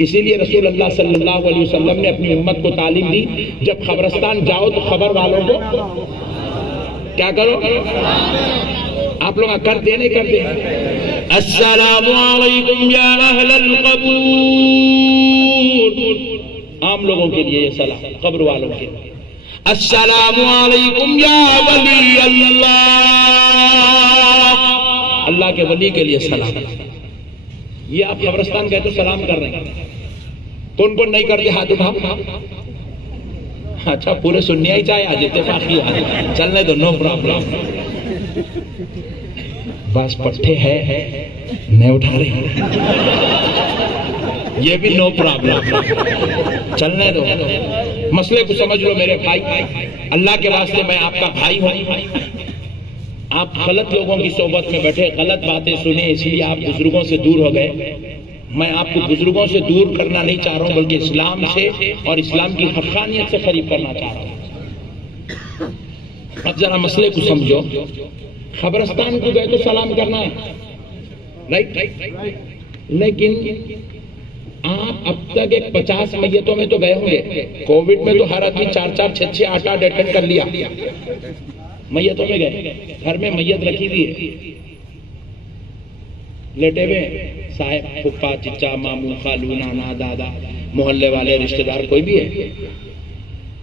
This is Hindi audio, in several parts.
इसीलिए रसूल अल्लाह सल्लल्लाहु अलैहि वसल्लम ने अपनी उम्मत को तालीम दी, जब खबरस्तान जाओ तो खबर वालों को क्या करो? आप लोग करते नहीं करते? अस्सलामु अलैकुम या अहलल कबूर, आम लोगों के लिए ये सलाम, कब्र वालों के लिए। अस्सलामु अलैकुम या वली अल्लाह, अल्लाह के वली के लिए सलाम। ये आप कब्रिस्तान गए तो सलाम कर रहे हैं। कौन कौन नहीं करते? हाथ उठाओ। अच्छा, पूरे सुन्निया ही चाहे आज इत्तेफाकी चलने दो, नो प्रॉब्लम। बस पट्टे है नहीं उठा रहे, ये भी नो प्रॉब्लम, चलने दो। मसले को समझ लो मेरे भाई, अल्लाह के वास्ते मैं आपका भाई हूं। आप गलत लोगों की सोबत में बैठे, गलत बातें सुने, इसलिए आप बुजुर्गों से दूर हो गए। मैं आपको बुजुर्गों से दूर करना नहीं चाह रहा हूं, बल्कि इस्लाम से और इस्लाम की हक़ानियत से करीब करना चाह रहा हूं। अब जरा मसले को समझो। खबरस्तान को गए तो सलाम करना है, राइट? लेकिन आप अब तक एक 50 मैयतों में तो गए होंगे। कोविड में तो हर आदमी 4-4, 6-6, 8-8 अटेंड कर लिया। मैयतों में गए, घर में मैयत रखी हुई है, लेटे हुए साहब, फुफ्फा, चिच्चा, मामू, खालू, नाना, दादा, मोहल्ले वाले, रिश्तेदार, कोई भी है।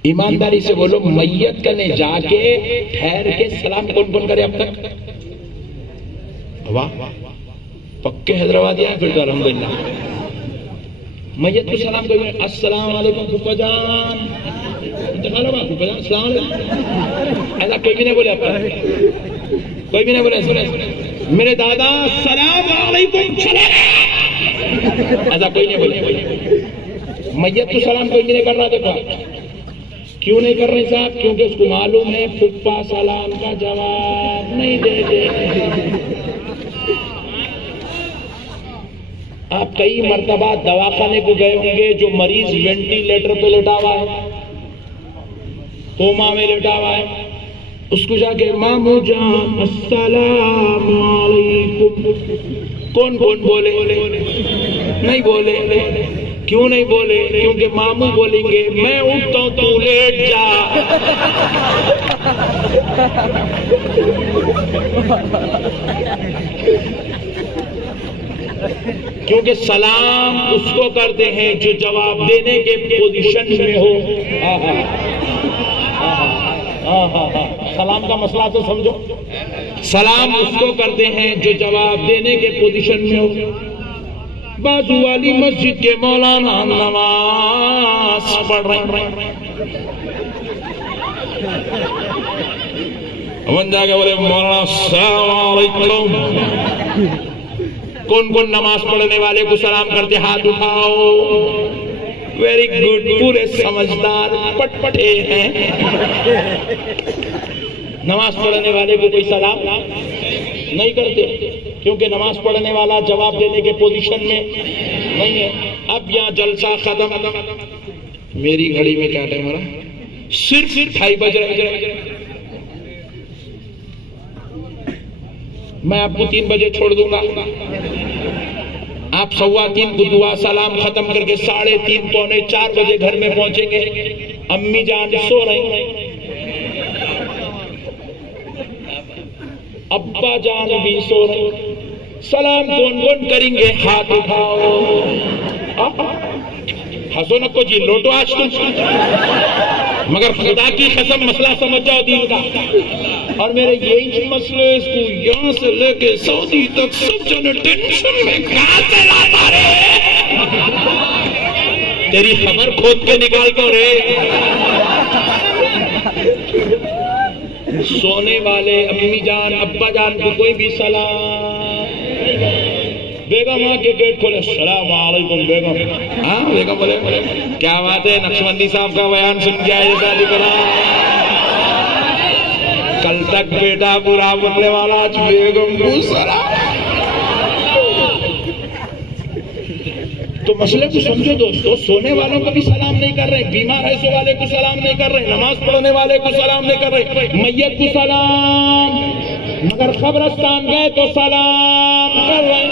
ईमानदारी से बोलो, मैयत करने जाके ठहर के सलाम कौन कौन करे अब तक? वाह, पक्के हैदराबादी हैं फिर तो, अल्हम्दुलिल्लाह। मैयत को सलाम करें, अस्सलाम वालेकुम फुफ्फा जान, ऐसा कोई भी नहीं बोले, कोई भी नहीं बोले। मेरे दादा सलाम वालेकुम, ऐसा कोई नहीं बोले। मैयत को सलाम कोई भी नहीं कर रहा। देखा क्यों नहीं कर रहे साहब? क्योंकि उसको मालूम है फुफ्फा सलाम का जवाब नहीं देते। आप कई मर्तबा दवाखाने को गए होंगे, जो मरीज वेंटिलेटर पे लेटा हुआ है, कोमा में लेटा हुआ है, उसको जाके मामू जान अस्सलाम वालेकुम, कौन कौन बोले? नहीं बोले। क्यों नहीं बोले? क्योंकि मामू बोलेंगे मैं उठता हूं तू लेट जा। क्योंकि सलाम उसको करते हैं जो जवाब देने के पोजीशन में हो। सलाम का मसला तो समझो। सलाम उसको करते हैं जो जवाब देने के पोजीशन में हो। बाजू वाली मस्जिद के मौलाना नमाज पढ़ रहे हैं, जाके बोले मौलाना अस्सलाम वालेकुम। कौन कौन नमाज पढ़ने वाले को सलाम करते? हाथ उठाओ। वेरी गुड, पूरे समझदार पटपटे हैं। नमाज पढ़ने वाले को कोई सलाम नहीं करते, क्योंकि नमाज पढ़ने वाला जवाब देने के पोजीशन में नहीं है। अब यहाँ जलसा खत्म। मेरी घड़ी में क्या टाइम हो रहा? सिर्फ 2:30 बज रहे। मैं आपको 3 बजे छोड़ दूंगा। आप 3:15 को दुआ सलाम खत्म करके 3:30 पौने 4 बजे घर में पहुंचेंगे। अम्मी जान सो रही, अब्बा जान भी सो रहे। सलाम कौन कौन करेंगे? हाथ उठाओ। हंसो नको जी, लोटो आज तुम, मगर खुदा की कसम मसला समझ जाओ दीन का। और मेरे यही मसले इसको यहाँ से लेके सऊदी तक सब जने टेंशन में कहां से लाता रे? तेरी खबर खोद के निकाल को रे। सोने वाले अम्मी जान अब्बा जान को कोई भी सलाम। बेगम आके गेट खोले, सलाम वालेकुम बेगम। हाँ बेगम बोले क्या बात है, नक्शबंदी साहब का बयान सुन के आए, शादी करा। कल तक बेटा बुरा बोलने वाला, आज बेगम को सलाम। तो मसले को समझो दोस्तों। सोने वालों को भी सलाम नहीं कर रहे, बीमार ऐसे वाले को सलाम नहीं कर रहे, नमाज पढ़ने वाले को सलाम नहीं कर रहे, मैयत को सलाम, मगर कब्रिस्तान गए तो सलाम कर रहे।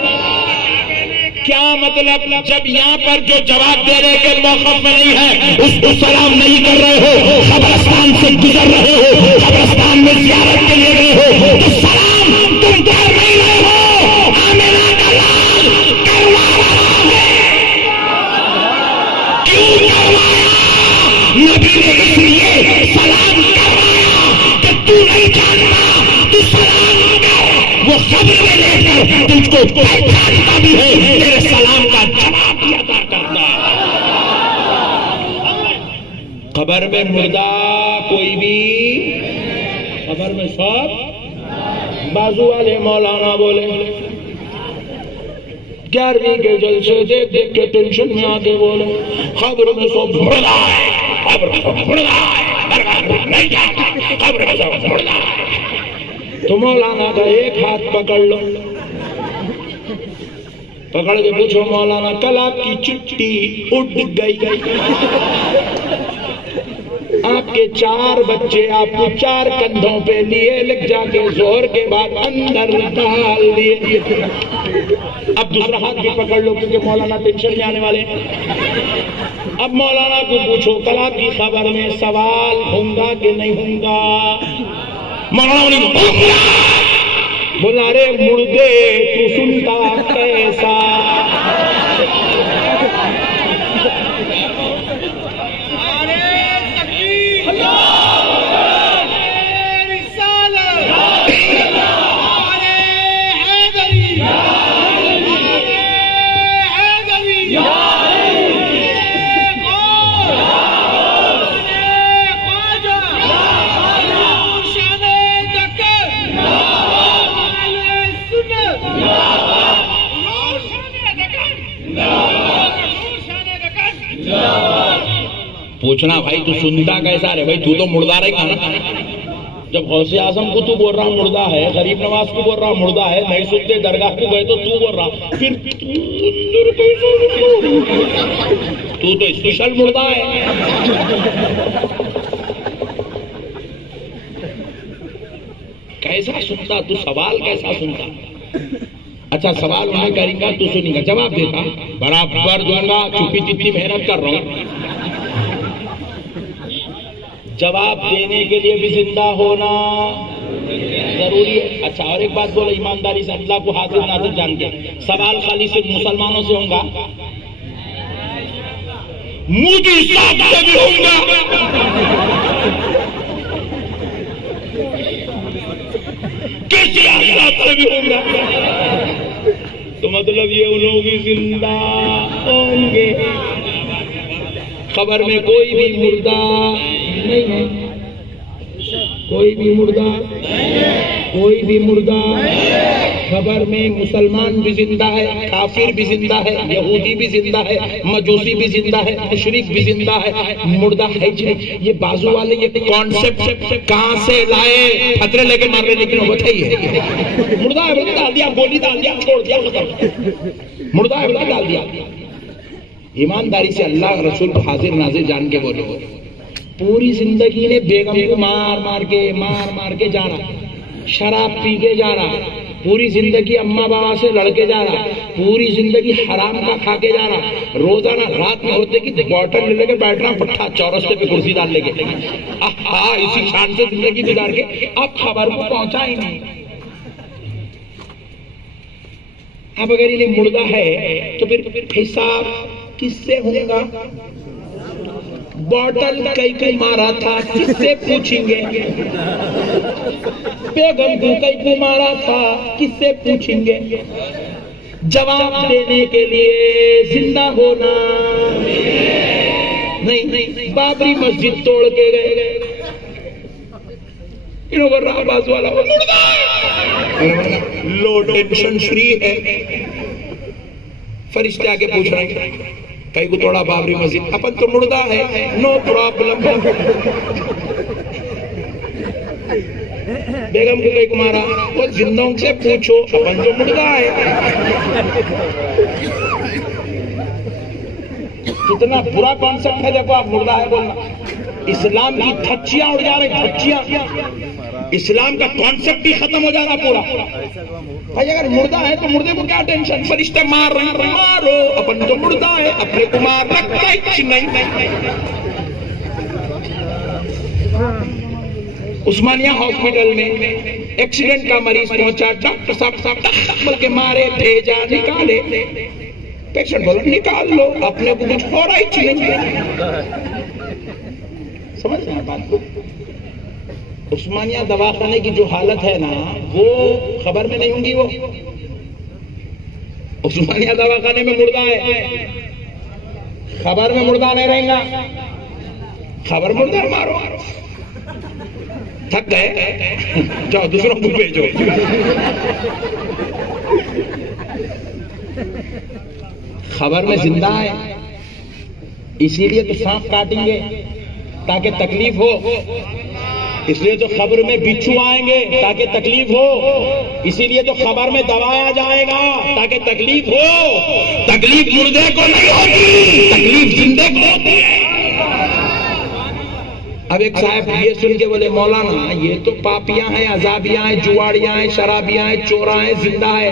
क्या मतलब? जब यहाँ पर जो जवाब देने के मौक़िफ़ में नहीं है उसको सलाम नहीं कर रहे हो, कब्रिस्तान से गुजर रहे हो, कब्रिस्तान में ज़ियारत के लिए गए हो, तो सलाम तुम कर नहीं रहे हो। आमिना का लाल करवा रहा है। क्यों करवाया? नबी ने इसलिए सलाम करवाया कि तू नहीं जानता, तू सलाम कर। वो कब्र में लेकर तुझको पहचानता भी है, तेरे सलाम का जवाब भी अदा करता है। कब्र में मुर्दा कोई भी, कब्र में सब बाजू वाले मौलाना बोले 11वीं के जलसे देख देख के टेंशन में आके बोले खबर में सब मुर्दा है, खबर में सब मुर्दा है, नहीं जाता, खबर में सब मुर्दा है। तो मौलाना का एक हाथ पकड़ लो, पकड़ के पूछो मौलाना कल आपकी चिट्ठी उड़ गई, आपके 4 बच्चे आपको 4 कंधों पे लिए लिख जाके जोर के बाद अंदर डाल दिए। अब दूसरा हाथ भी पकड़ लो क्योंकि मौलाना टेंशन में आने वाले। अब मौलाना को पूछो कल आपकी खबर में सवाल होगा कि नहीं होगा? मौलाना बोला रे मुर्दे तू सुनता कैसा? पूछना भाई तू सुनता कैसा रे? भाई तू तो मुर्दा रहेगा ना। जब गौसे आजम को तू बोल रहा मुर्दा है, गरीब नवाज को बोल रहा मुर्दा है, नहीं सुनते दरगाह को गए तो तू बोल रहा, फिर तू तो स्पेशल मुर्दा है। कैसा सुनता तू? सवाल कैसा सुनता? अच्छा सवाल उन्हें करेंगे तू सुनेगा, जवाब देता बराबर दूंगा, चुप्पी जितनी मेहनत कर रहा हूं। जवाब देने के लिए भी जिंदा होना जरूरी है। अच्छा और एक बात बोलो ईमानदारी से, अल्लाह को हाजिर नाजिर जान के, सवाल खाली सिर्फ मुसलमानों से होगा? मोदी साहब से भी होगा? केसीआर साहब से भी होगा? तो मतलब ये उन लोग भी जिंदा होंगे। खबर में कोई भी मुर्दा नहीं है, कोई भी मुर्दा, कोई भी मुर्दा। खबर में मुसलमान भी जिंदा है, काफिर भी जिंदा है, यहूदी भी जिंदा है, मजूसी भी जिंदा है, मुशरिक भी जिंदा है, मुर्दा है। ये बाजू वाले ये कॉन्सेप्ट कहां से लाए? खतरे लेके मार रहे, लेकिन बताइए मुर्दा है बोल डाल दिया, गोली डाल दिया, छोड़ दिया, मुर्दा है बोल डाल दिया। ईमानदारी से अल्लाह रसूल हाजिर नाजिर जान के बोलो, पूरी जिंदगी ने बेगम को मार मार के जा रहा, शराब पी के जा रहा, पूरी जिंदगी अम्मा बाबा से लड़के जा रहा, पूरी जिंदगी हराम का खा के जा रहा, रोजाना रात में होते कि बॉटल ले लेकर बैठ रहा, पट्टा चौरस्ते पे कुर्सी डाल लेके, इसी शान से जिंदगी गुजार के अब खबर को पहुंचा ही नहीं। अब अगर इन्हें मुर्दा है तो फिर हिसाब किससे होगा? बॉटल कई को मारा था किससे पूछेंगे? बेगम को कई को मारा था किससे पूछेंगे? जवाब देने के लिए जिंदा होना नहीं। बाबरी मस्जिद तोड़ के गए, बाजू वाला लो टेंशन फ्री है, फरिश्ते आके पूछ रहे हैं कई को तोड़ा बाबरी मस्जिद, अपन तो मुर्दा है, नो प्रॉब्लम। बेगम को कई को मारा, वो जिंदों से पूछो, अपन तो मुर्दा है। कितना बुरा कॉन्सेप्ट है, देखो आप मुर्दा है बोलना। इस्लाम की धज्जियां उड़ जा रही, धज्जियां। इस्लाम का कॉन्सेप्ट ही खत्म हो जा रहा पूरा। भाई अगर मुर्दा है तो मुर्दे को क्या टेंशन, फरिश्ते मार रहे हैं, मारो, अपन तो मुर्दा है, अपने को मार रखता ही नहीं। उस्मानिया हॉस्पिटल में एक्सीडेंट का मरीज पहुंचा, डॉक्टर साहब बोल के मारे, भेजा, निकाले, पेशेंट बोलो निकाल लो, अपने को कुछ हो रहा ही नहीं। समझ रहे हैं बात को? उस्मानिया दवाखाने की जो हालत है ना, वो खबर में नहीं होंगी। वो उस्मानिया दवाखाने में मुर्दा है, खबर में मुर्दा नहीं रहेगा। खबर मुर्दा मारो, थक गए, जाओ दूसरों को भेजो। खबर में जिंदा है, इसीलिए तो सांप काटेंगे ताकि तकलीफ हो, इसलिए तो खबर में बिच्छू आएंगे ताकि तकलीफ हो, इसीलिए तो खबर में दबाया जाएगा ताकि तकलीफ हो। तकलीफ मुर्दे को नहीं होती, तकलीफ जिंदे को होती है। अब एक साहब ये सुन के बोले मौलाना ये तो पापियां हैं, अजाबियां हैं, जुआड़ियां हैं, शराबियां हैं, चोरा हैं, जिंदा है,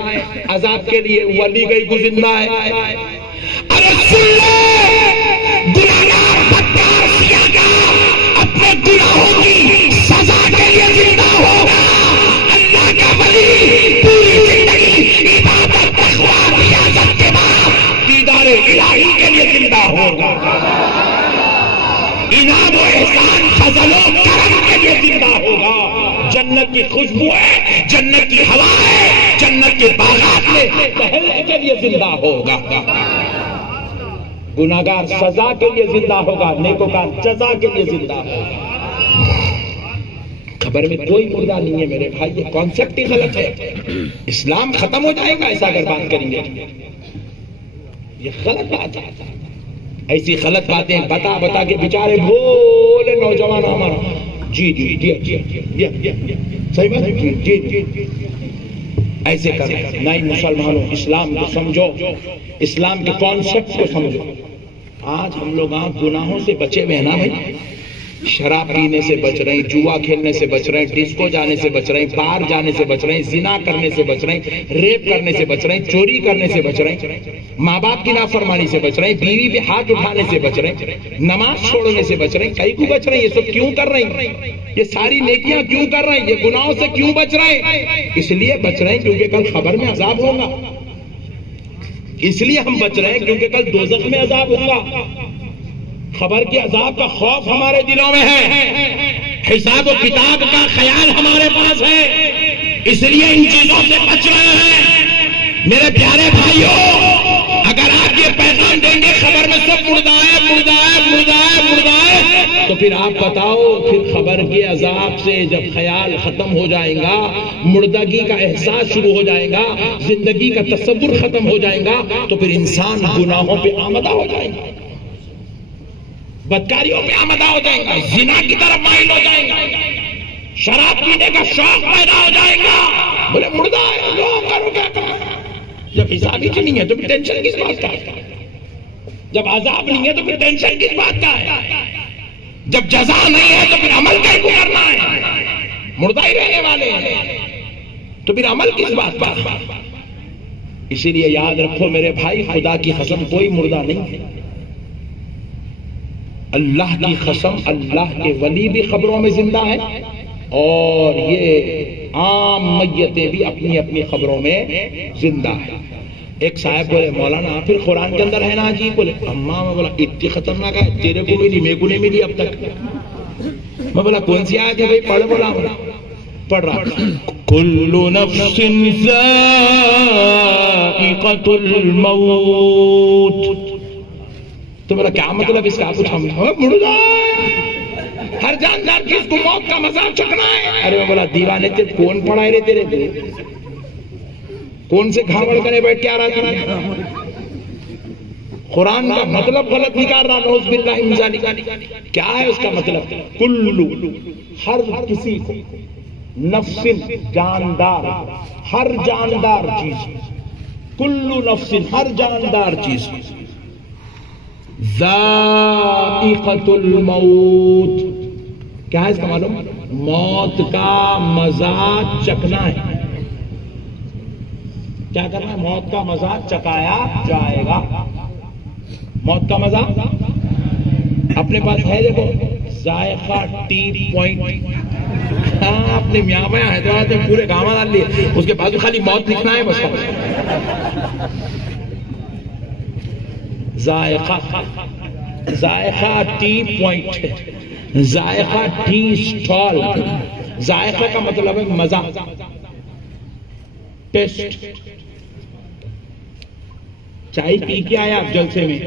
अजाब के लिए वली गई को जिंदा है। अरे सुन ले, गुनाहगार बदकार सियाहगार अपने गुनाहों की सजा के लिए जिंदा होगा। अल्लाह का वली पूरी जिंदगी इबादत, तक़वा, रियाज़त के बाद दीदार इलाही के लिए जिंदा होगा। इनाम व एहसान, फज़ल व करम के लिए जिंदा होगा। जन्नत की खुशबू है, जन्नत की हवा है, जन्नत के बागात में टहलने के लिए जिंदा होगा। गुनाहगार सजा के लिए जिंदा होगा, नेकोकार जजा के लिए जिंदा होगा। खबर में कोई मुर्दा नहीं है मेरे भाई, ये कॉन्सेप्ट ही गलत है। इस्लाम खत्म हो जाएगा ऐसा अगर बात करेंगे, ये गलत बात है। ऐसी गलत बातें बता बता के बेचारे भोले नौजवान हमारा जी जी जी जी सही बात जी जी ऐसे कर नहीं। मुसलमानों, इस्लाम को समझो, इस्लाम के कॉन्सेप्ट को समझो। आज हम लोग गुनाहों से बचे हुए हैं ना भाई, शराब पीने से बच रहे हैं, जुआ खेलने से बच रहे हैं, डिस्को जाने से बच रहे हैं, बाहर जाने से बच रहे हैं, जिना करने से बच रहे हैं, रेप करने से बच रहे हैं, चोरी करने से बच रहे हैं, माँ बाप की नाफरमानी से बच रहे हैं, बीवी पे हाथ उठाने से बच रहे हैं, नमाज छोड़ने से बच रहे हैं। कहीं को बच रहे हैं? ये सब क्यों कर रहे हैं? ये सारी नेकियां क्यों कर रहे हैं? ये गुनाहों से क्यों बच रहे हैं? इसलिए बच रहे हैं क्योंकि कल खबर में अजाब होगा। इसलिए हम बच रहे हैं क्योंकि कल दोज़ख में अजाब होगा। खबर के अजाब का खौफ हमारे दिलों में है, हिसाब और किताब का ख्याल हमारे पास है, इसलिए इन चीजों से बच रहे हैं। मेरे प्यारे भाइयों, अगर आप ये पैगाम देंगे खबर में सब मुर्दा है, मुर्दा है, मुर्दा है, मुर्दा है, तो फिर आप बताओ, फिर खबर के अजाब से जब ख्याल खत्म हो जाएगा, मुर्दगी का एहसास शुरू हो जाएगा, जिंदगी का तसव्वुर खत्म हो जाएगा, तो फिर इंसान गुनाहों पे आमदा हो जाएगा, बदकारियों पे आमदा हो जाएगा, जिना की तरफ माइल हो जाएगा, शराब पीने का शौक पैदा हो जाएगा। बोले मुर्दा है, लो करो क्या करो। जब हिसाब ही नहीं है तो फिर टेंशन किस बात का है? जब अजाब नहीं है तो फिर टेंशन किस बात का है? जब जजा नहीं है तो फिर अमल क्या को करना है? मुर्दा ही रहने वाले हैं तो फिर अमल किस बात का? इसीलिए याद रखो मेरे भाई, खुदा की कसम कोई मुर्दा नहीं है। अल्लाह की कसम, अल्लाह के वली भी खबरों में जिंदा है और ये आम मैयतें भी अपनी अपनी खबरों में जिंदा है। एक साहब बोले मौलाना फिर कुरान के अंदर है ना जी? बोले अम्मा, मैं बोला इतनी खतरनाक है, तेरे को मिली मेरे को नहीं मिली अब तक। मैं बोला कौन सी आयत है भाई? पढ़। बोला पढ़ रहा, कुल्लु नफ्सिन ज़ाइक़तुल मौत। तो बोला क्या मतलब इसका? कुछ हम मुर्दा, हर जानदार चीज को मौत का मजाक चखना है। अरे मैं बोला दीवाने तेरे कौन पढ़ाए रे तेरे को? कौन से घावड़ करे बैठ के आ रहा था? कुरान का मतलब गलत निकाल रहा, नौज़ बिल्लाहि मिन ज़ालिका। क्या है उसका मतलब? कुल्लु, हर किसी को, नफ्सिन जानदार, हर जानदार चीज, कुल्लु नफ्सिन हर जानदार चीज, ज़ाइक़तुल मौत, क्या है इसका मालूम? मौत का मजा चखना है। क्या करना है? मौत का मजा चखाया जाएगा। मौत का मजा अपने पास है, देखो जायका टी पॉइंट। हाँ, अपने मियाँ भाई हैदराबाद में पूरे गाँव डाल लिए, उसके बाद खाली मौत लिखना है बस। जायका टी पॉइंट, जायका टी स्टॉल। जायका का मतलब है मजा, टेस्ट। चाय पी के आए आप जलसे में,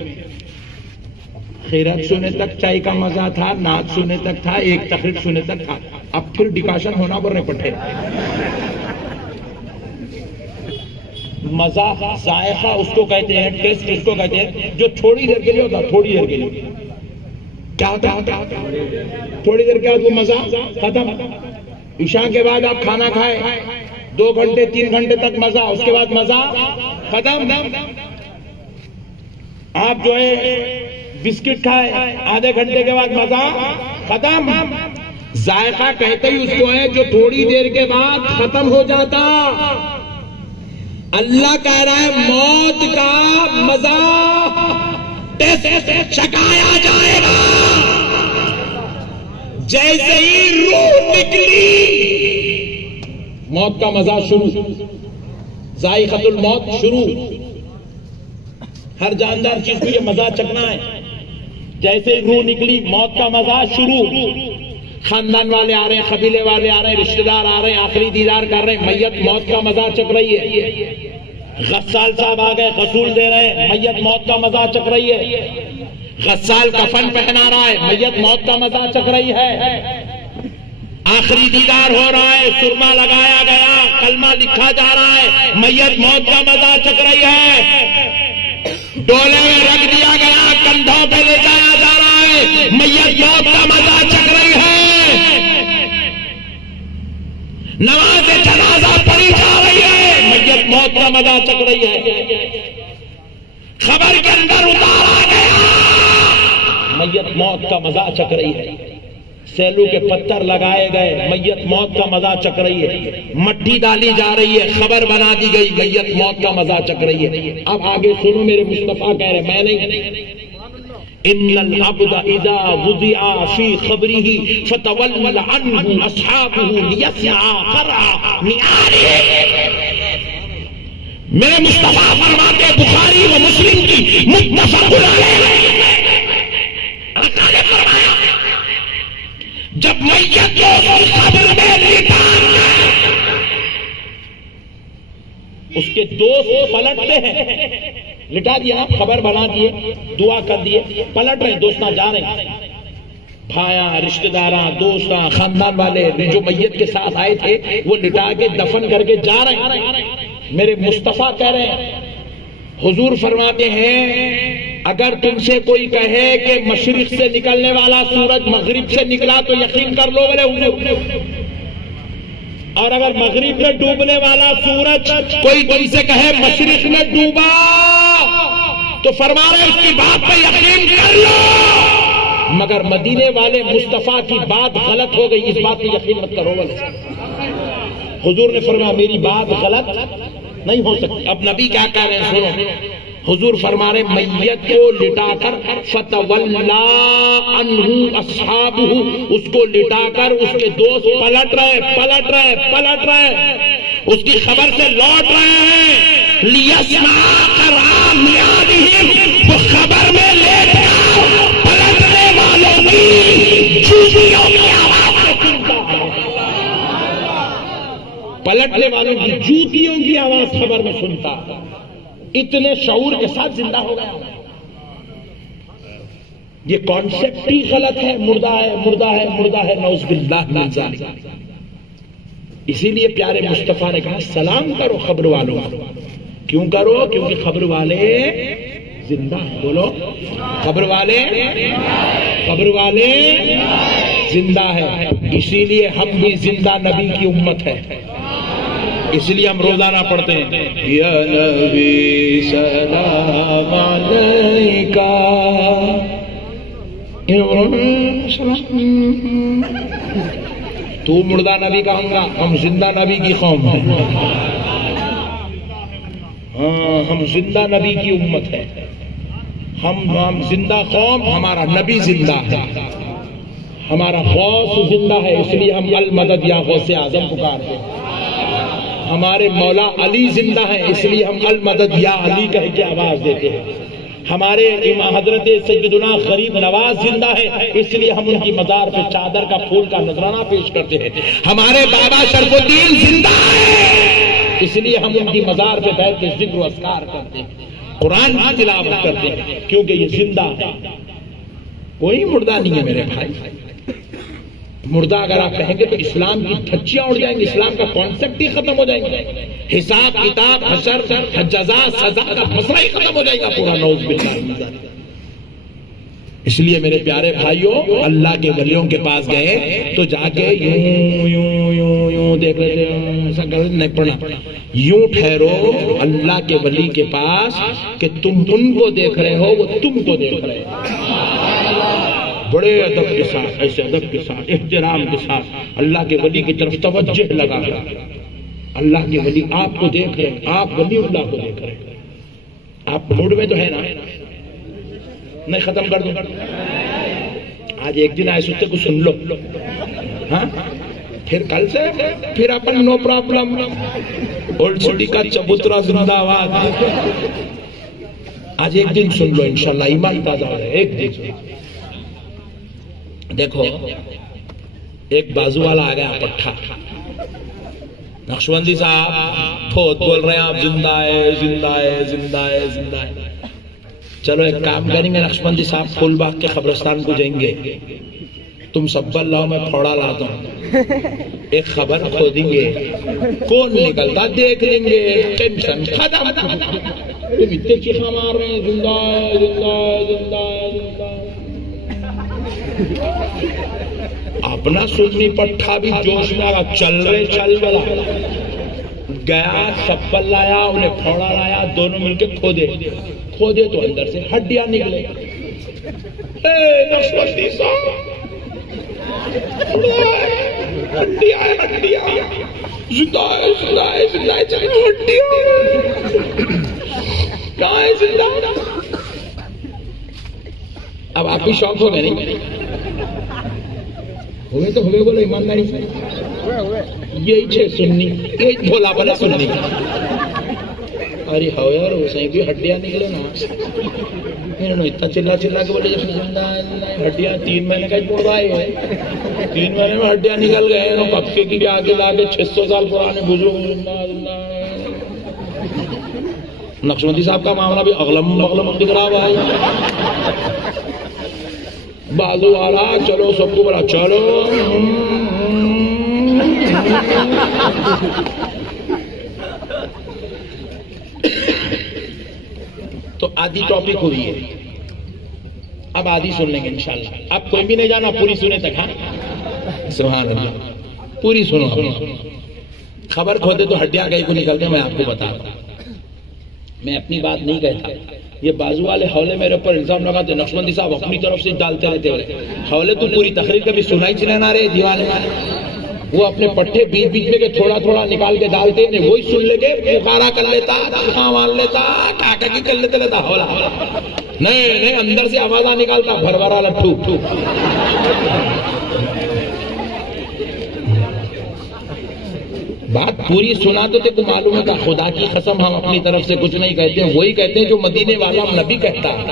खैरत सुने तक चाय का मजा था, नाच सुने तक था, एक तकरीर सुने तक था, अब फिर डिकाशन होना पर पड़े। मजा, जायका उसको कहते हैं, टेस्ट उसको कहते हैं जो थोड़ी देर के लिए होता, थोड़ी देर के लिए। क्या होता है? थोड़ी देर के बाद वो मजा खत्म। ईशा के बाद आप खाना खाए, 2 घंटे 3 घंटे तक मजा, उसके बाद मजा खत्म। आप जो है बिस्किट खाए, आधे घंटे के बाद मजा खत्म। जायका कहते ही उसको है जो थोड़ी देर के बाद खत्म हो जाता। अल्लाह कह रहा है मौत का मजा टेस्ट चखाया जाएगा। जैसे ही रूह निकली, मौत का मजा शुरू, जायकातुल मौत शुरू। हर जानदार चीज को ये मजा चखना है। जैसे ही रूह निकली, मौत का मजा शुरू। खानदान वाले आ रहे हैं, कबीले वाले आ रहे हैं, रिश्तेदार आ रहे हैं, आखिरी दीदार कर रहे हैं, मैयत मौत का मजा चख रही है। गस्साल साहब आ गए, गसूल दे रहे हैं, मैयत मौत का मजा चख रही है। गस्साल कफन पहना रहा है, मैयत मौत का मजा चख रही है। आखिरी दीदार हो रहा है, सुरमा लगाया गया, कलमा लिखा जा रहा है, मैयत मौत का मजा चख रही है। डोले में रख दिया गया, कंधों पे ले जाया जा रहा है, मैयत मौत का मजा चख रही है। नमाज जनाजा पढ़ी जा रही है, मैयत मौत का मजा चख रही है। खबर के अंदर उतारा गया, मैयत मौत का मजा चख रही है। सेलू के पत्थर लगाए गए, मैयत मौत का मजा चख रही है। मट्टी डाली जा रही है, खबर बना दी गई, मैयत मौत का मजा चख रही है। अब आगे सुनो, मेरे मुस्तफा कह रहे, मैं नहीं। इन्नल अब्द इज़ा वुदिआ फी ख़ब्रिही फतवल्ला अन्हु अस्हाबुहु लियस्आ क़रा निआरी। मेरे मुस्तफा फरमाते, बुखारी व मुस्लिम की मुत्तफ़क़ुन अलैह, आका ने फरमाया जब मैयत को कब्र में लिटाना, उसके दोस्त पलटते हैं। लिटा दिया, खबर बना दिए, दुआ कर दिए, पलट रहे, दोस्त जा रहे, भाया, रिश्तेदारा, दोस्त, खानदान वाले जो मैयत के साथ आए थे वो लिटा के दफन करके जा रहे हैं। मेरे मुस्तफा कह रहे हैं, हुजूर फरमाते हैं अगर तुमसे कोई कहे कि मशरिक से निकलने वाला सूरज मगरिब से निकला तो यकीन कर लो बोले, और अगर मगरिब में डूबने वाला सूरज कोई तुमसे कहे मशरिक में डूबा तो फरमा रहे उसकी बात पे यकीन कर लो। मगर मदीने वाले मुस्तफा की बात गलत हो गई, इस बात पे यकीन मत करो बोले। हुजूर ने फरमाया मेरी बात गलत नहीं हो सकती। अब नबी क्या कह रहे हैं सुनो, हुजूर फरमा रहे मैयत को लिटाकर फतवल्ला अन्हु अस्हाबुहु, उसको लिटाकर उसके दोस्त पलट रहे, उसकी खबर से लौट रहे हैं। लियस्मा क़रा निआरिहिम, वो खबर में लेट पलटने वालों की जूतियों की आवाज से सुनता है। पलटने वालों की जूतियों की आवाज खबर में सुनता है। इतने शऊर के साथ जिंदा हो गया। ये कॉन्सेप्ट ही गलत है, मुर्दा है, नौज़ुबिल्लाह मिन ज़ालिक। इसीलिए प्यारे मुस्तफा ने कहा सलाम करो खबर वालों को। क्यों करो? क्योंकि खबर वाले जिंदा है। बोलो, खबर वाले जिंदा है। इसीलिए हम भी जिंदा नबी की उम्मत है, इसलिए हम रोजाना पढ़ते हैं या नबी सलाम अलैका। तू मुर्दा नबी कहूंगा, हम जिंदा नबी की कौम है। हाँ, हम जिंदा नबी की उम्मत है, हम जिंदा कौम, हमारा नबी जिंदा है, हमारा गौस जिंदा है, इसलिए हम अल मदद या गौसे आजम पुकारते हैं। हमारे मौला अली जिंदा है, इसलिए हम अल मदद या अली कह के आवाज देते हैं। हमारे इमाम हजरत सैयदुना गरीब नवाज जिंदा है, इसलिए हम उनकी मजार पे चादर का फूल का नजराना पेश करते हैं। हमारे बाबा शरफुद्दीन जिंदा है, इसलिए हम उनकी मजार पे बैठ के जिक्र अस्कार करते हैं, कुरान की तिलावत करते हैं, क्योंकि ये जिंदा है, कोई मुर्दा नहीं है मेरे भाई। मुर्दा अगर आप कहेंगे तो इस्लाम की धज्जियां उड़ जाएंगी, इस्लाम का कॉन्सेप्ट ही खत्म हो जाएंगे, हिसाब किताब हशर जजा सजा का मसला ही खत्म हो जाएगा पूरा, नौज बिल्लाह। इसलिए मेरे प्यारे भाइयों, अल्लाह के वलियों के पास गए तो जाके यूं यूं यूं यूं देख लेते, ऐसा गलत नहीं पढ़ना, यूं ठहरो अल्लाह के वली के पास कि तुम उनको देख रहे हो, वो तुमको देख रहे हो। बड़े अदब के साथ, ऐसे अदब के साथ, एहतराम के साथ अल्लाह के वली की तरफ तवज्जो लगा। अल्लाह के वली आपको देख रहे हैं, आप वली अल्लाह को देख रहे हैं। आप मूड में तो है ना? नहीं, खत्म कर दो। आज एक दिन आए सुनते को सुन लो, हाँ, फिर कल से फिर अपन नो प्रॉब्लम। ओल्ड सिटी का चबूतरा जिंदाबाद। आज एक दिन सुन लो, इंशाल्लाह ईमान ताजा हो जाए। एक दिन देखो, एक बाजू वाला आ गया पट्ठा, नक्शबंदी साहब बहुत बोल रहे हैं आप जिंदा है जिंदा है जिंदा है जिंदा है। चलो एक काम करेंगे नक्शबंदी साहब, फूलबाग के कब्रिस्तान को जाएंगे, तुम सब्बल लाओ, मैं फोड़ा लाता हूँ, एक खबर खोदेंगे, कौन निकलता देख लेंगे, टेंशन खत्म। तुम इतने चीखा मार रहे हैं जिंदा है जिंदा है जिंदा है जिंदा है। अपना सुन्नी पट्ठा भी जोश में आगा, चल रहे चल बला गया, सब्बल लाया, उन्हें फोड़ा लाया, दोनों मिलके खोदे खोदे तो अंदर से हड्डियां निकले। नक्शबंदी साहब, हड्डियां हड्डियां, जिंदा है जिंदा है जिंदा है, हड्डियां कहाँ है जिंदा? अब आप भी शौक हो गए नहीं? हुए तो हुए, बोलो ईमानदारी से, यही छे सुन्नी, यही भोला भला सुन्नी। अरे हो यार, उसे भी हड्डियां निकले ना, इन्होंने इतना चिल्ला चिल्ला के बोले जैसे जिंदा हड्डियां 3 महीने का ही रहा है, 3 महीने में हड्डियां निकल गए। पक्के की भी आगे लाके 600 साल पुराने बुजुर्ग जिंदा जिंदा। नक्शबंदी साहब का मामला भी अगलम अगलम दिख रहा भाई। बाजू वाला चलो, सबको बोला चलो। तो आधी टॉपिक हुई है, अब आधी सुन लेंगे इंशाल्लाह। अब कोई भी नहीं जाना, पूरी सुने तक। हाँ, सुभान अल्लाह, पूरी सुनो। खबर खोदे तो हड्डियां कहीं को निकलते, मैं आपको बता रहा हूं, मैं अपनी बात नहीं कहता। ये बाजू वाले हौले मेरे ऊपर इल्जाम लगाते, नक्शबंदी साहब अपनी तरफ से डालते रहते हो। हौले तो पूरी तकरीर कभी सुनाई चलाना रहे दीवाने में, वो अपने पट्टे बीच बीच में के थोड़ा थोड़ा निकाल के डालते हैं, वही सुन लेके पुकारा कर लेता, मान लेता, काका की कर लेता हौला। नहीं नहीं, अंदर से आवाजा निकालता, भरभरा लट्ठू। बात पूरी सुना तो तेको मालूम है, खुदा की कसम हम अपनी तरफ से कुछ नहीं कहते हैं, वही कहते हैं जो मदीने वाला नबी कहता है,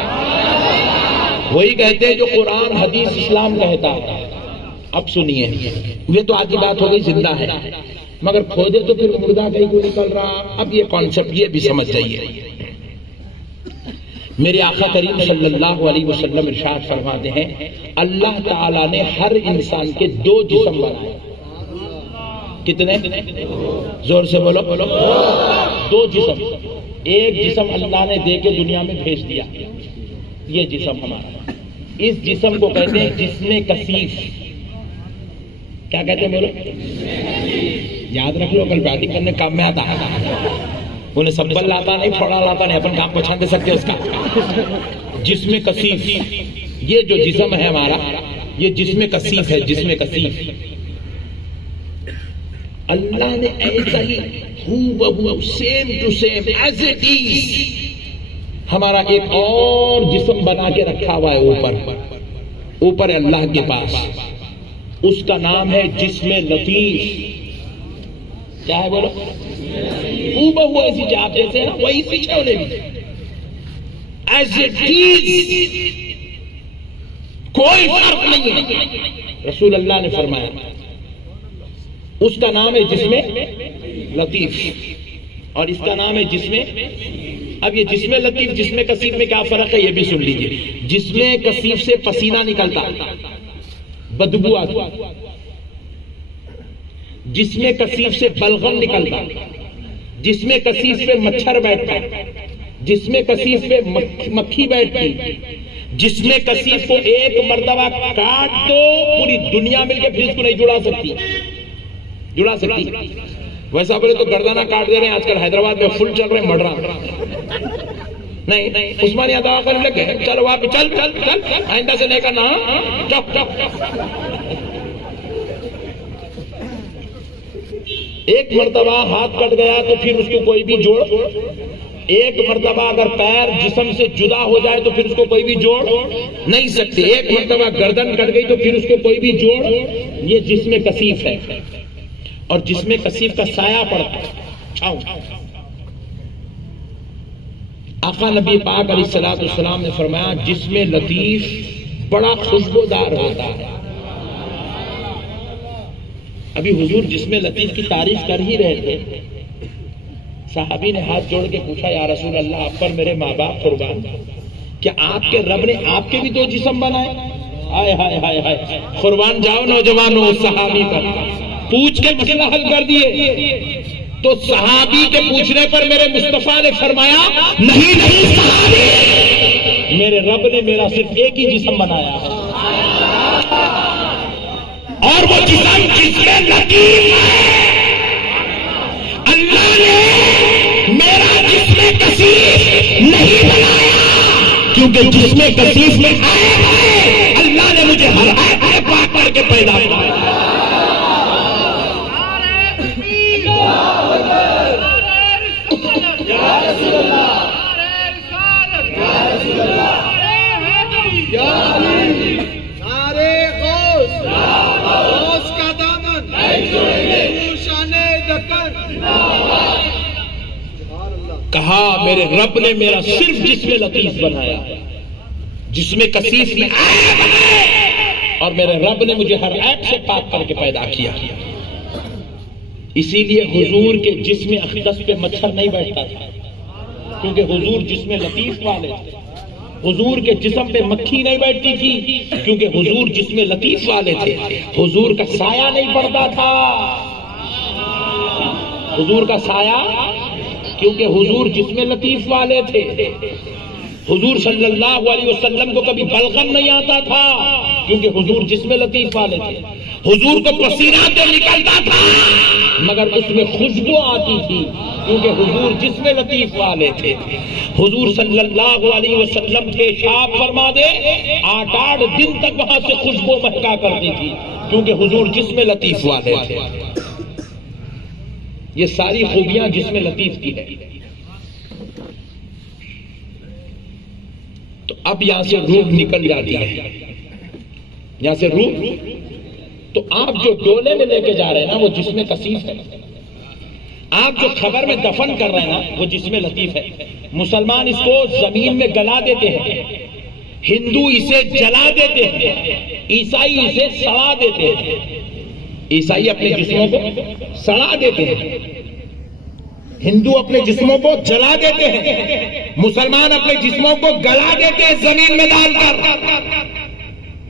वही कहते हैं जो कुरान हदीस इस्लाम कहता है। अब सुनिए, ये तो आधी बात हो गई जिंदा है, मगर खोदे तो फिर मुर्दा कहीं को निकल रहा। अब ये कॉन्सेप्ट ये भी समझ जाइए। मेरे आका करीम सल्लल्लाहु अलैहि वसल्लम इरशाद फरमाते हैं, अल्लाह ताला ने हर इंसान के 2 जिस्म बनाए। कितने? जोर से बोलो। 2 जिस्म। एक जिस्म अल्लाह ने दे के दुनिया में भेज दिया, ये जिस्म हमारा। इस जिस्म को कहते हैं जिस्म कसीफ। क्या कहते हैं बोलो? याद रख लो, कल बैटिंग करने काम में आता है। उन्हें सब्बल लाता नहीं, फोड़ा लाता नहीं, अपन काम पहचान दे सकते उसका। जिस्म कसीफ, ये जो जिस्म है हमारा, ये जिस्म कसीफ है। जिस्म कसीफ अल्लाह ने ऐसा ही हूबहू same to same as it is हमारा एक और जिस्म बना के रखा हुआ है ऊपर अल्लाह के पास। उसका नाम है जिस्म लतीफ। क्या है बोलो? हूबहू ऐसी आप जैसे ना वही सीखे उन्हें भी एज इट इज, कोई फर्क नहीं है। रसूल अल्लाह ने फरमाया उसका नाम है जिस्म लतीफ और इसका नाम है जिस्म। अब ये जिस्म लतीफ जिस्म कसीफ में क्या फर्क है ये भी सुन लीजिए। जिस्म कसीफ से पसीना निकलता, बदबू आती। जिस्म कसीफ से बलगम निकलता, जिस्म कसीफ पे मच्छर बैठता, जिस्म कसीफ पे मक्खी बैठती, जिस्म कसीफ को एक मर्तबा काट दो पूरी दुनिया मिलकर फिर इसको नहीं जुड़ा सकती। वैसा बोले तो गर्दाना काट दे रहे हैं आजकल हैदराबाद में फुल चल रहे हैं मर्डर। नहीं उस्मानिया दवा करने लगे, चलो वहां पे चल आइंदा से नहीं करना। एक मर्तबा हाथ कट गया तो फिर उसको कोई भी जोड़, एक मर्तबा अगर पैर जिस्म से जुदा हो जाए तो फिर उसको कोई भी जोड़ नहीं सकते। एक मर्तबा गर्दन कट गई तो फिर उसको कोई भी जोड़, ये जिस्म कसीफ है। और जिस्म कसीफ का साया पड़ता। आका नबी पाक अलैहिस्सलाम ने फरमाया जिस्म लतीफ बड़ा खुशबूदार होता है। अभी हुजूर जिस्म लतीफ की तारीफ कर ही रहे थे, साहबी ने हाथ जोड़ के पूछा या रसूल अल्लाह आप पर मेरे माँ बाप कुर्बान, क्या आपके रब ने आपके भी दो जिस्म बनाए? हाय हाय हाय हाय, कुर्बान जाओ नौजवानों उस सहाबी पर, पूछ के मसला हल कर दिए। तो सहाबी के पूछने पर मेरे मुस्तफा ने फरमाया नहीं सहाबी, मेरे रब ने मेरा सिर्फ एक ही जिस्म बनाया है और वो जिस्म जिसमें लतीफ है। अल्लाह ने मेरा जिस्म कसीफ नहीं बनाया क्योंकि जिस्म कसीफ में ऐब है। अल्लाह ने मुझे हर ऐब पाक करके पैदा किया। कहा मेरे रब ने मेरा सिर्फ जिस्म लतीफ बनाया, जिसमें कसीफ में ऐब है और मेरे रब ने मुझे हर ऐब से पाक करके पैदा किया। इसीलिए हुजूर के जिस्म अक़दस पे मच्छर नहीं बैठता था क्योंकि हुजूर जिस्म लतीफ वाले थे। हुजूर के जिस्म पे मक्खी नहीं बैठती थी क्योंकि हुजूर जिस्म लतीफ वाले थे। हुजूर का साया नहीं पड़ता था, हुजूर का साया, क्योंकि हुजूर जिस्म लतीफ वाले थे। हुजूर सल्लल्लाहु अलैहि वसल्लम को कभी बलगम नहीं आता था क्योंकि हुजूर जिस्म लतीफ वाले थे। हुजूर को पसीना तो निकलता था मगर उसमें खुशबू आती थी क्योंकि हुजूर जिस्म लतीफ वाले थे। हुजूर सल्लल्लाहु अलैहि वसल्लम पेशाब फरमा दे 8-8 दिन तक वहां से खुशबू महका करती थी क्योंकि हुजूर जिस्म लतीफ वाले थे। ये सारी खूबियां जिस्म लतीफ की है। तो अब यहां से रूह निकल जाती है, यहां से रूह। तो आप जो डोले में लेके जा रहे हैं ना वो जिस्म कसीफ है। आप जो खबर में दफन कर रहे हैं ना वो जिस्म लतीफ है। मुसलमान इसको जमीन में गला देते हैं, हिंदू इसे जला देते हैं, ईसाई इसे सड़ा देते हैं। ईसाई अपने जिस्मों को सड़ा देते हैं, हिंदू अपने जिस्मों को जला देते हैं, मुसलमान अपने जिस्मों को गला देते हैं जमीन में डालकर।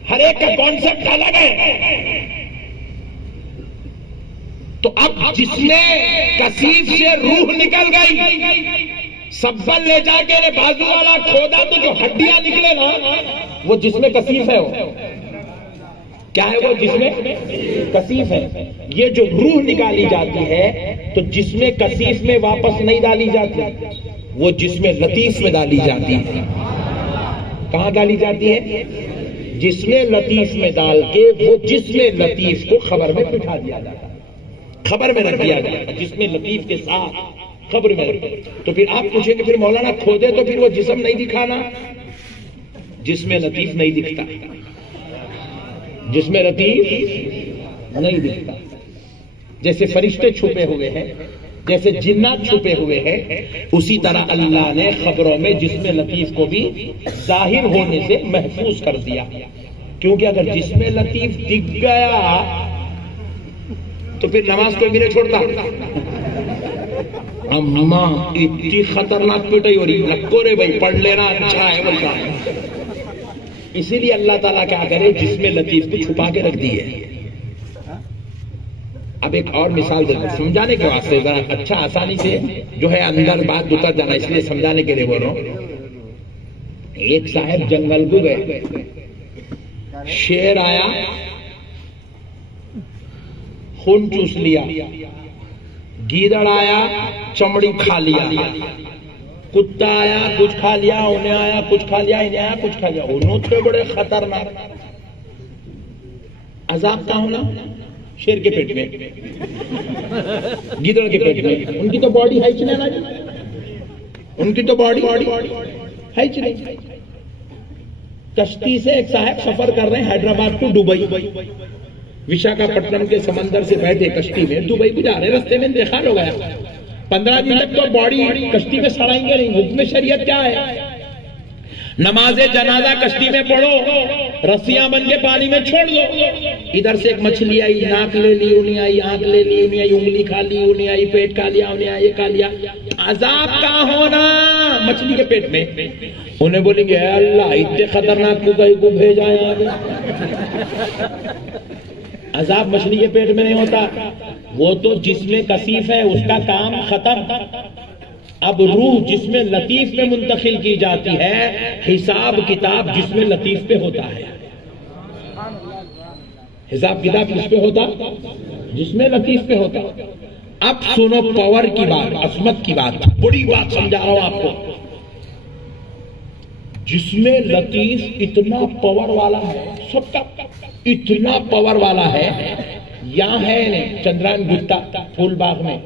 हर एक का कॉन्सेप्ट अलग है। तो अब जिसमें कसीफ से रूह निकल गई, सब्बल ले जाके ने बाजू वाला खोदा तो जो हड्डियां निकले ना वो जिसमें कसीफ है। वो क्या है? वो जिसमें कसीफ है। ये जो रूह निकाली जाती है तो जिसमें कसीफ में वापस नहीं डाली जाती, वो जिसमें लतीफ में डाली जाती है। कहां डाली जाती है? जिसमें लतीफ में डाल के वो जिसमें लतीफ को खबर में बिठा दिया जाता है। खबर में रख दिया गया, जिसमें लतीफ के साथ खबर में रख। तो फिर आप पूछेंगे फिर मौलाना खोदे तो फिर वो जिस्म नहीं दिखाना? जिसमें लतीफ नहीं दिखता, जिसमें लतीफ नहीं दिखता। जैसे फरिश्ते छुपे हुए हैं, जैसे जिन्नात छुपे हुए हैं, उसी तरह अल्लाह ने खबरों में जिसमें लतीफ को भी जाहिर होने से महफूज कर दिया। क्योंकि अगर जिसमें लतीफ दिख गया तो फिर नमाज कोई भी नहीं छोड़ता। अम्मा इतनी खतरनाक पिटाई हो रही, रखो रे भाई, पढ़ लेना अच्छा है बोलता। इसीलिए अल्लाह ताला क्या करे, जिसमें लतीफ को छुपा के रख दिए। अब एक और मिसाल देता समझाने के वास्ते, जरा अच्छा आसानी से जो है अंदर बात उतर जाना, इसलिए समझाने के लिए बोल रहा हूं। एक साहब जंगल को गए, शेर आया, खून चूस लिया, गीदड़ आया, चमड़ी खा लिया, कुत्ता आया, कुछ खा लिया, उन्हें आया, कुछ खा लिया, इन्हें आया, कुछ खा लिया। उन्होंने थे बड़े खतरनाक। अजाब का होना शेर के पेट में, गीदड़ के पेट में। उनकी तो बॉडी है ना, उनकी तो बॉडी है नहीं। कश्ती से एक साहब सफर कर रहे हैं हैदराबाद टू दुबई, विशाखापट्टनम के समंदर से बैठे कश्ती में दुबई को जा रहे, रस्ते में देखा हो गया 15 दिन तक तो बॉडी कश्ती में सड़ाएंगे नहीं। हुक्म शरीयत क्या है? नमाजे जनाजा कश्ती में पढ़ो, रस्सियां बन के पानी में छोड़ दो। इधर से एक मछली आई, नाक ले ली, उन्हें आई, आंख ले ली, उन्हें आई, उंगली खा ली, उन्हें आई, पेट खा लिया, उन्हें आई, ये खा लिया। अजाब कहाँ होना? मछली के पेट में। उन्हें बोलेंगे अल्लाह इतने खतरनाक को कहीं को भेजा है। अजाब मछली के पेट में नहीं होता, वो तो जिसमें कसीफ है उसका काम खत्म। अब रूह जिसमें लतीफ में मुंतकिल की जाती है, हिसाब किताब जिसमें लतीफ पे होता है। हिसाब किताब किस पे होता? जिसमें लतीफ पे होता। अब सुनो पावर की बात, असमत की बात, बड़ी बात समझा रहा हूं आपको। जिसमें लतीफ इतना पावर वाला है, सबका इतना पावर वाला है। यहां है चंद्रायन गुप्ता फूलबाग में,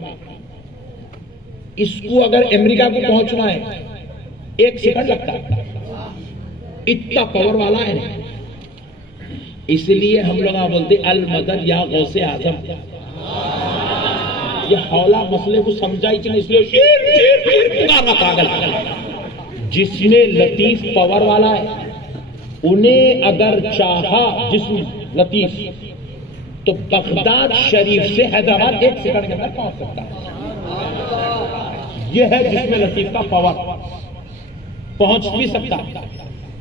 इसको अगर अमेरिका को पहुंचना है 1 सेकंड लगता है, इतना पावर वाला है। इसलिए हम लोग बोलते अल मदद या गौसे आजम। ये हौला मसले को समझा ही नहीं, इसलिए पागल। जिसमें लतीफ पावर वाला है, उन्हें अगर चाहा जिसमें लतीफ, तो बगदाद शरीफ से हैदराबाद 1 सेकंड के अंदर पहुंच सकता है। यह है जिसमें लतीफ का पावर, पहुंच भी सकता है।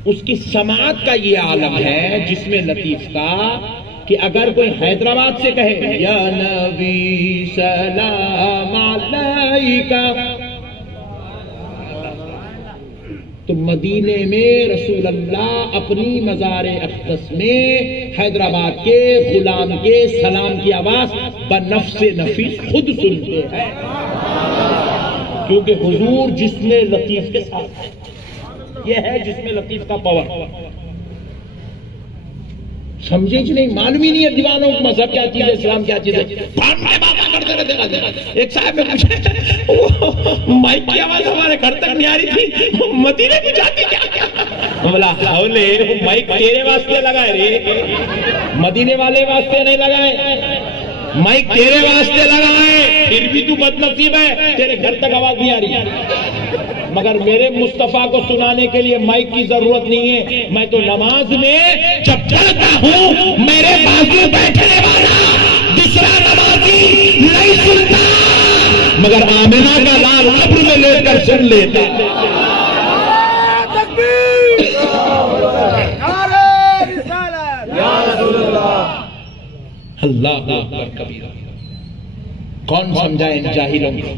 उसकी समात का ये आलम है जिसमें लतीफ का, कि अगर कोई हैदराबाद से कहे या नबी सलाम अलैका, तो मदीने में रसूल अल्लाह अपनी मज़ारे अक़दस में हैदराबाद के गुलाम के सलाम की आवाज बनफ्से नफीस खुद सुनते हैं, क्योंकि हुजूर जिसमें लतीफ के साथ है। यह है जिसमें लतीफ का पावर। समझे कि नहीं? मालूम ही नहीं है दीवानों को मजहब क्या चीज है, इस्लाम क्या चीज है। एक साहब ने पूछा, माइक की आवाज हमारे घर तक नहीं आ रही थी, मदीने की जाती क्या? बोला हौले, माइक तेरे वास्ते लगाए रे, मदीने वाले वास्ते नहीं लगाए। माइक तेरे वास्ते लगाए, फिर भी तू बदनसीब है, तेरे घर तक आवाज नहीं आ रही। मगर मेरे मुस्तफा को सुनाने के लिए माइक की जरूरत नहीं है। मैं तो नमाज में जब पढ़ता हूँ, मेरे बाजू बैठने वाला दूसरा नमाजी नहीं सुनता, मगर आमिना का लाल कब्र में लेकर सुन लेता। अल्लाह अकबर कबीरा। कौन समझाए इन जाहिलों को?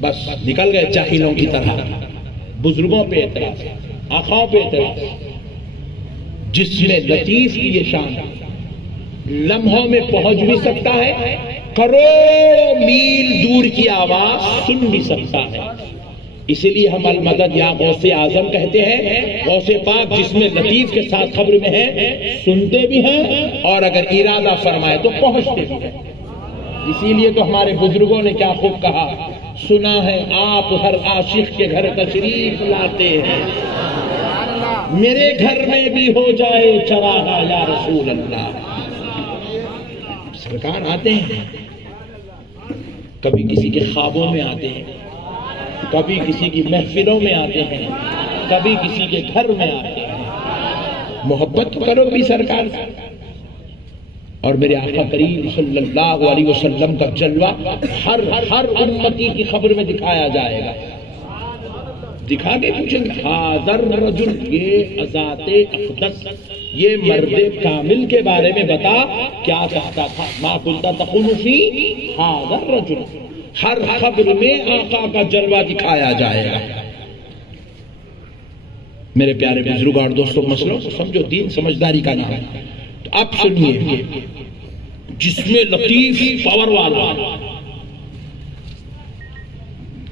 बस निकल गए जाहिलों की तरह। बुजुर्गों पे एतराज, आखाओं पे एतराज। जिसमें लतीफ की ये शान लम्हों में पहुंच भी सकता है, करोड़ों मील दूर की आवाज सुन भी सकता है। इसीलिए हम अल मदद या गौसे आजम कहते हैं। गौसे पाक जिसमें लतीफ के साथ खबर में है, सुनते भी हैं और अगर इरादा फरमाए तो पहुंचते भी हैं। इसीलिए तो हमारे बुजुर्गों ने क्या खूब कहा, सुना है आप हर आशिक के घर तशरीफ लाते हैं, मेरे घर में भी हो जाए चरागा या रसूल अल्लाह। सरकार आते हैं, कभी किसी के ख्वाबों में आते हैं, कभी किसी की महफिलों में आते हैं, कभी किसी के घर में आते हैं। मोहब्बत तो करो भी सरकार से। और मेरे आका करीम सल्लल्लाहु अलैहि वसल्लम का जलवा हर उम्मती की खबर में दिखाया जाएगा। दिखा के पूछेंगे, हाज़र रजुल, ये अज़ाते अक़दस, ये मर्दे कामिल के बारे में बता क्या कहता था। मा कुंता तक़ूलु फ़ी हाज़र रजुल। हर खबर में आका का जलवा दिखाया जाएगा। मेरे प्यारे बुजुर्ग और दोस्तों, मसलों को समझो, दीन समझदारी का नाम है। तो आप सुनिए, जिसमें लतीफ पावर वाला,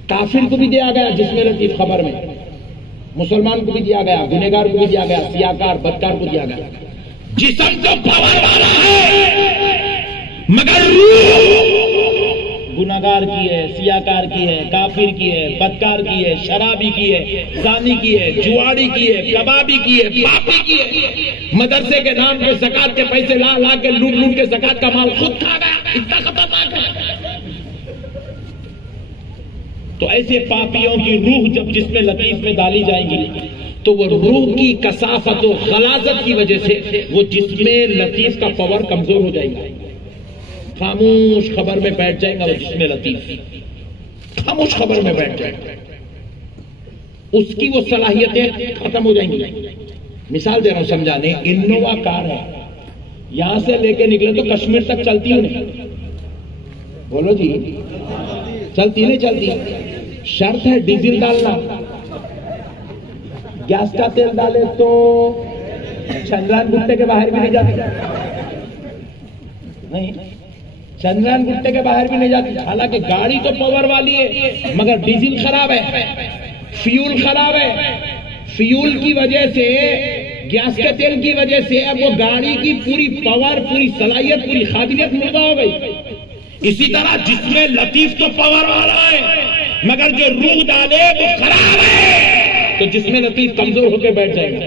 काफिर को भी दिया गया जिसमें लतीफ खबर में, मुसलमान को भी दिया गया, गुनहगार को भी दिया गया, सियाकार बदकार को दिया गया। जिस्म तो पावर वाला है, मगर गुनहगार की है, सियाकार की है, काफिर की है, बदकार की है, शराबी की है, जानी की है, जुआड़ी की है, कबाबी की है, पापी की है। मदरसे के नाम पे ज़कात के पैसे ला ला के लूट लूट के ज़कात का माल खुद खा गया। इतना खतरनाक है। तो ऐसे पापियों की रूह जब जिसमें लतीफ में डाली जाएंगी तो वो रूह की कसाफत और गलाजत की वजह से वो जिसमें लतीफ का पावर कमजोर हो जाएगा। खामोश खबर में बैठ जाएगा वो जिसमें लतीफ, खामोश खबर में बैठ जाएगा, उसकी वो सलाहियतें खत्म हो जाएंगी। मिसाल दे रहा हूं समझाने, इनोवा कार है, यहां से लेके निकले तो कश्मीर तक चलती हो नहीं, बोलो जी, चलती नहीं चलती। शर्त है डीजल डालना, गैस का तेल डाले तो चंद्रयान गुट्टे के बाहर भी नहीं जाती, नहीं चंद्रयान गुट्टे के बाहर भी नहीं जाती। हालांकि गाड़ी तो पावर वाली है मगर डीजल खराब है, फ्यूल खराब है। फ्यूल की वजह से, गैस के तेल की वजह से अब वो गाड़ी की पूरी पावर, पूरी सलाहियत, पूरी काबिलियत मुर्दा हो गई। इसी तरह जिसमें लतीफ तो पावर वाला है मगर जो रूह डाले वो खराब है, तो जिसमें लतीफ कमजोर होकर बैठ जाएगा।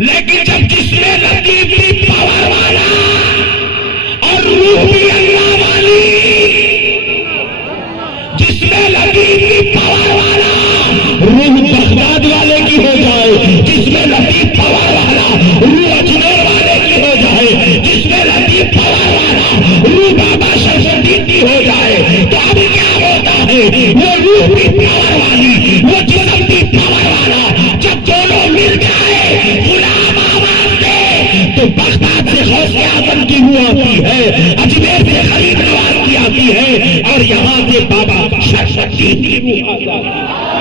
लेकिन जब जिसमें लतीफ भी पावर वाला और रूह भी अल्लाह वाली, जिसमें लतीफ भी पावर वाला, रूह बगदाद वाले की हो जाए, जिसमें लतीफ पावर वाला, रूह अजमेर वाले की हो जाए, जिसमें लतीफ पावर वाला, रूह बाबा शमसुद्दीन की हो जाए, तो अब क्या होता है, वो रूह भी पावर वाली, वो जिस्म भी पावर वाला, जब दोनों मिल जाए गुलाम आवाज दे तो बगदाद से गौसे आजम की रूह आती है, अजमेर से गरीब नवाज की आती है, और यहाँ से बाबा शमसुद्दीन की रूह आ जाती है।